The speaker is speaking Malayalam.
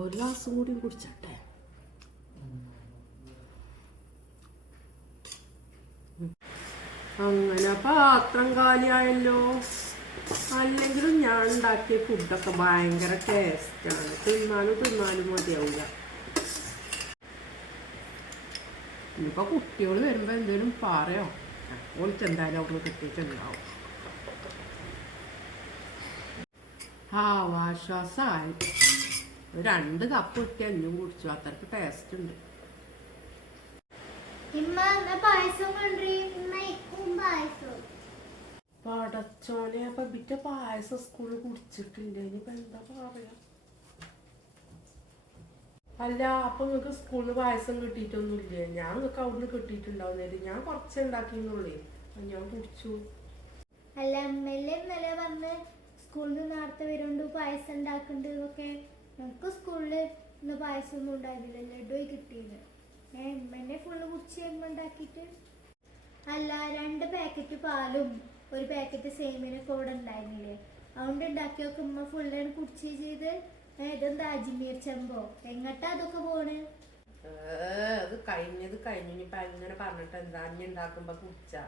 ഒരു ഗ്ലാസും കൂടി കുടിച്ചട്ടെ. അങ്ങനെ പാത്രം കാലിയായല്ലോ. അല്ലെങ്കിലും ഞാൻ ഉണ്ടാക്കിയ ഫുഡൊക്കെ ഭയങ്കര ടേസ്റ്റാണ്. തിന്നാലും മതിയാവില്ല. ഇനിയിപ്പോൾ കുട്ടികൾ വരുമ്പോൾ എന്തെങ്കിലും പറയോ, ഓൾക്ക് എന്തായാലും അവിടെ കിട്ടിയിട്ടുണ്ടാവും. ആശ്വാസമായി. 2 കപ്പ് ഇട്ട് എന്നും കുടിച്ചു. അത്രക്ക് ടേസ്റ്റ് ഉണ്ട്. പടച്ചോനെ, അപ്പൊ ബിറ്റ പായസം സ്കൂളിൽ കുടിച്ചിട്ടില്ല. ഇനിയിപ്പോ എന്താ പറയാ? അല്ല, അപ്പൊ നിങ്ങക്ക് സ്കൂളിൽ നിന്ന് പായസം കിട്ടിയിട്ടൊന്നുമില്ലേ? ഞാൻ നിങ്ങൾക്ക് അവിടുന്ന് കിട്ടിയിട്ടുണ്ടാവുന്നില്ല. ഞാൻ കുറച്ച് ഉണ്ടാക്കിയെന്നുള്ളേ, ഞാൻ കുടിച്ചു. അല്ല, ഇന്നലെ വന്ന് സ്കൂളിൽ നിന്ന് നേരത്തെ വരുന്നുണ്ട്, പായസം ഉണ്ടാക്കുന്നുണ്ട്. നമുക്ക് സ്കൂളിൽ ഇന്ന് പായസം ഒന്നും ഉണ്ടായിരുന്നില്ല, ലഡു കിട്ടിയത്. എന്നെ ഫുള്ള് കുടിച്ച് കഴിയുമ്പോൾ ഉണ്ടാക്കിയിട്ട്. അല്ല, 2 പാക്കറ്റ് പാലും 1 പാക്കറ്റ് സേമിയനൊക്കെ ഇവിടെ ഉണ്ടായിരുന്നില്ലേ? അതുകൊണ്ട് ഉണ്ടാക്കിയൊക്കെ ഉമ്മ ഫുള്ളാണ് കുടിച്ച് ചെയ്ത്. ഇതെന്താ അജ്മീർ ചെമ്പോ? എങ്ങട്ടാ അതൊക്കെ പോണ്? അത് കഴിഞ്ഞത് കഴിഞ്ഞു. ഇനിയിപ്പൊ അങ്ങനെ പറഞ്ഞിട്ട് എന്താ? ഇനി ഉണ്ടാക്കുമ്പോ കുടിച്ചാ